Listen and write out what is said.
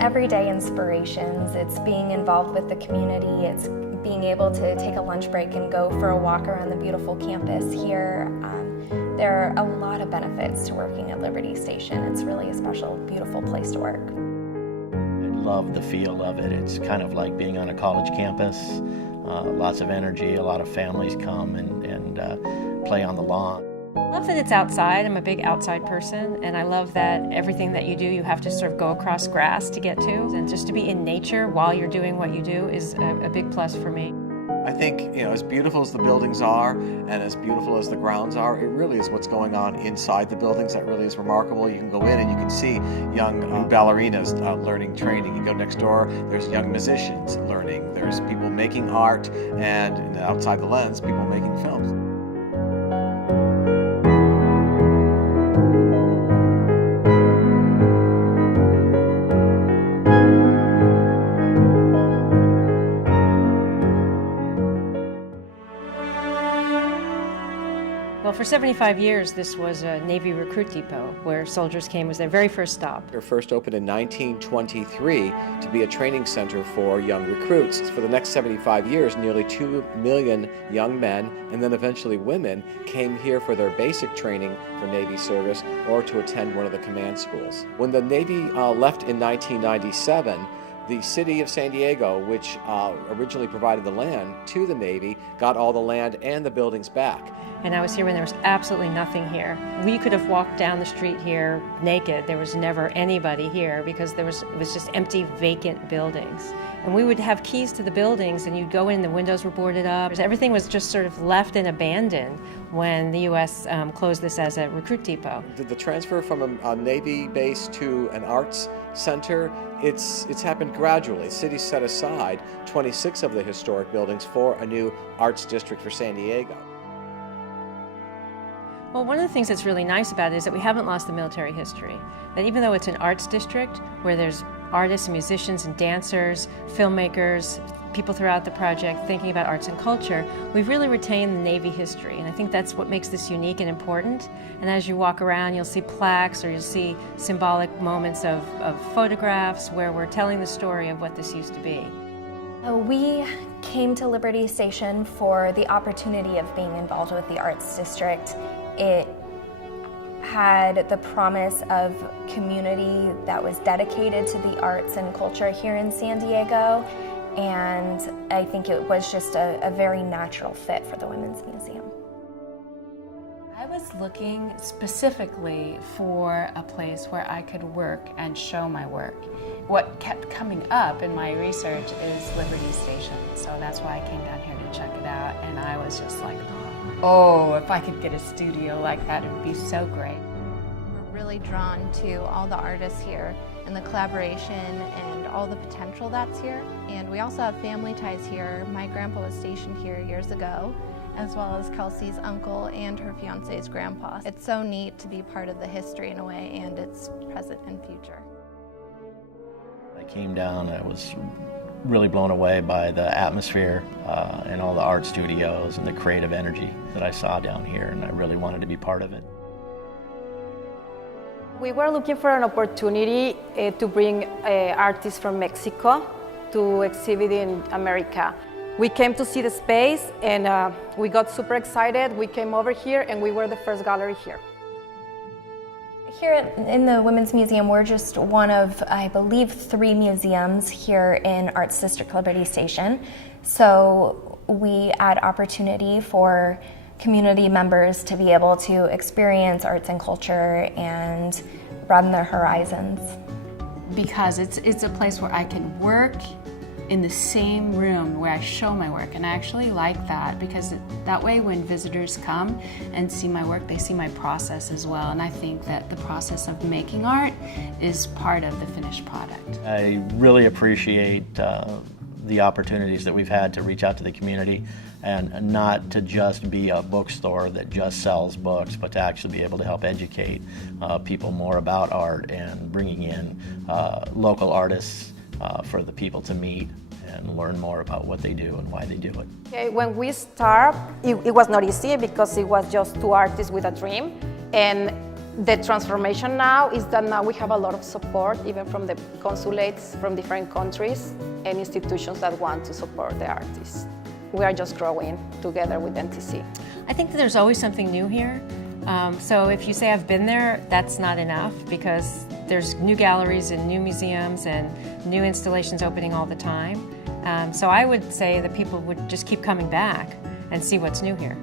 everyday inspirations. It's being involved with the community. It's being able to take a lunch break and go for a walk around the beautiful campus here. There are a lot of benefits to working at Liberty Station. It's really a special, beautiful place to work. I love the feel of it. It's kind of like being on a college campus. Lots of energy, a lot of families come and play on the lawn. I love that it's outside. I'm a big outside person, and I love that everything that you do, you have to sort of go across grass to get to. And just to be in nature while you're doing what you do is a big plus for me. I think, as beautiful as the buildings are and as beautiful as the grounds are, it really is what's going on inside the buildings that really is remarkable. You can go in and you can see young ballerinas learning training. You go next door, there's young musicians learning. There's people making art, and outside the lens, people making films. Well, for 75 years, this was a Navy recruit depot where soldiers came. It was their very first stop. It first opened in 1923 to be a training center for young recruits. For the next 75 years, nearly 2 million young men and then eventually women came here for their basic training for Navy service or to attend one of the command schools. When the Navy left in 1997, the city of San Diego, which originally provided the land to the Navy, got all the land and the buildings back. And I was here when there was absolutely nothing here. We could have walked down the street here naked. There was never anybody here because it was just empty, vacant buildings. And we would have keys to the buildings, and you'd go in, the windows were boarded up. Everything was just sort of left and abandoned when the U.S. Closed this as a recruit depot. The transfer from a Navy base to an arts center, it's happened gradually. The city set aside 26 of the historic buildings for a new arts district for San Diego. Well, one of the things that's really nice about it is that we haven't lost the military history. That even though it's an arts district where there's artists and musicians and dancers, filmmakers, people throughout the project thinking about arts and culture, we've really retained the Navy history. And I think that's what makes this unique and important. And as you walk around, you'll see plaques or you'll see symbolic moments of photographs where we're telling the story of what this used to be. We came to Liberty Station for the opportunity of being involved with the Arts District. It had the promise of community that was dedicated to the arts and culture here in San Diego, and I think it was just a very natural fit for the Women's Museum. I was looking specifically for a place where I could work and show my work. What kept coming up in my research is Liberty Station, so that's why I came down here to check it out, and I was just like, oh, if I could get a studio like that, it would be so great. We're really drawn to all the artists here and the collaboration and all the potential that's here. And we also have family ties here. My grandpa was stationed here years ago, as well as Kelsey's uncle and her fiance's grandpa. It's so neat to be part of the history in a way, and its present and future. I came down, I was really blown away by the atmosphere and all the art studios and the creative energy that I saw down here, and I really wanted to be part of it. We were looking for an opportunity to bring artists from Mexico to exhibit in America. We came to see the space, and we got super excited. We came over here, and we were the first gallery here. Here in the Women's Museum, we're just one of, I believe, 3 museums here in Arts District Liberty Station. So we add opportunity for community members to be able to experience arts and culture and broaden their horizons. Because it's a place where I can work in the same room where I show my work, and I actually like that because that way when visitors come and see my work, they see my process as well, and I think that the process of making art is part of the finished product. I really appreciate the opportunities that we've had to reach out to the community and not to just be a bookstore that just sells books, but to actually be able to help educate people more about art and bringing in local artists for the people to meet and learn more about what they do and why they do it. Okay, when we start, it was not easy because it was just 2 artists with a dream, and The transformation now is that now we have a lot of support, even from the consulates from different countries and institutions that want to support the artists. We are just growing together with NTC. I think that there's always something new here. So if you say I've been there, that's not enough, because there's new galleries and new museums and new installations opening all the time. So I would say that people would just keep coming back and see what's new here.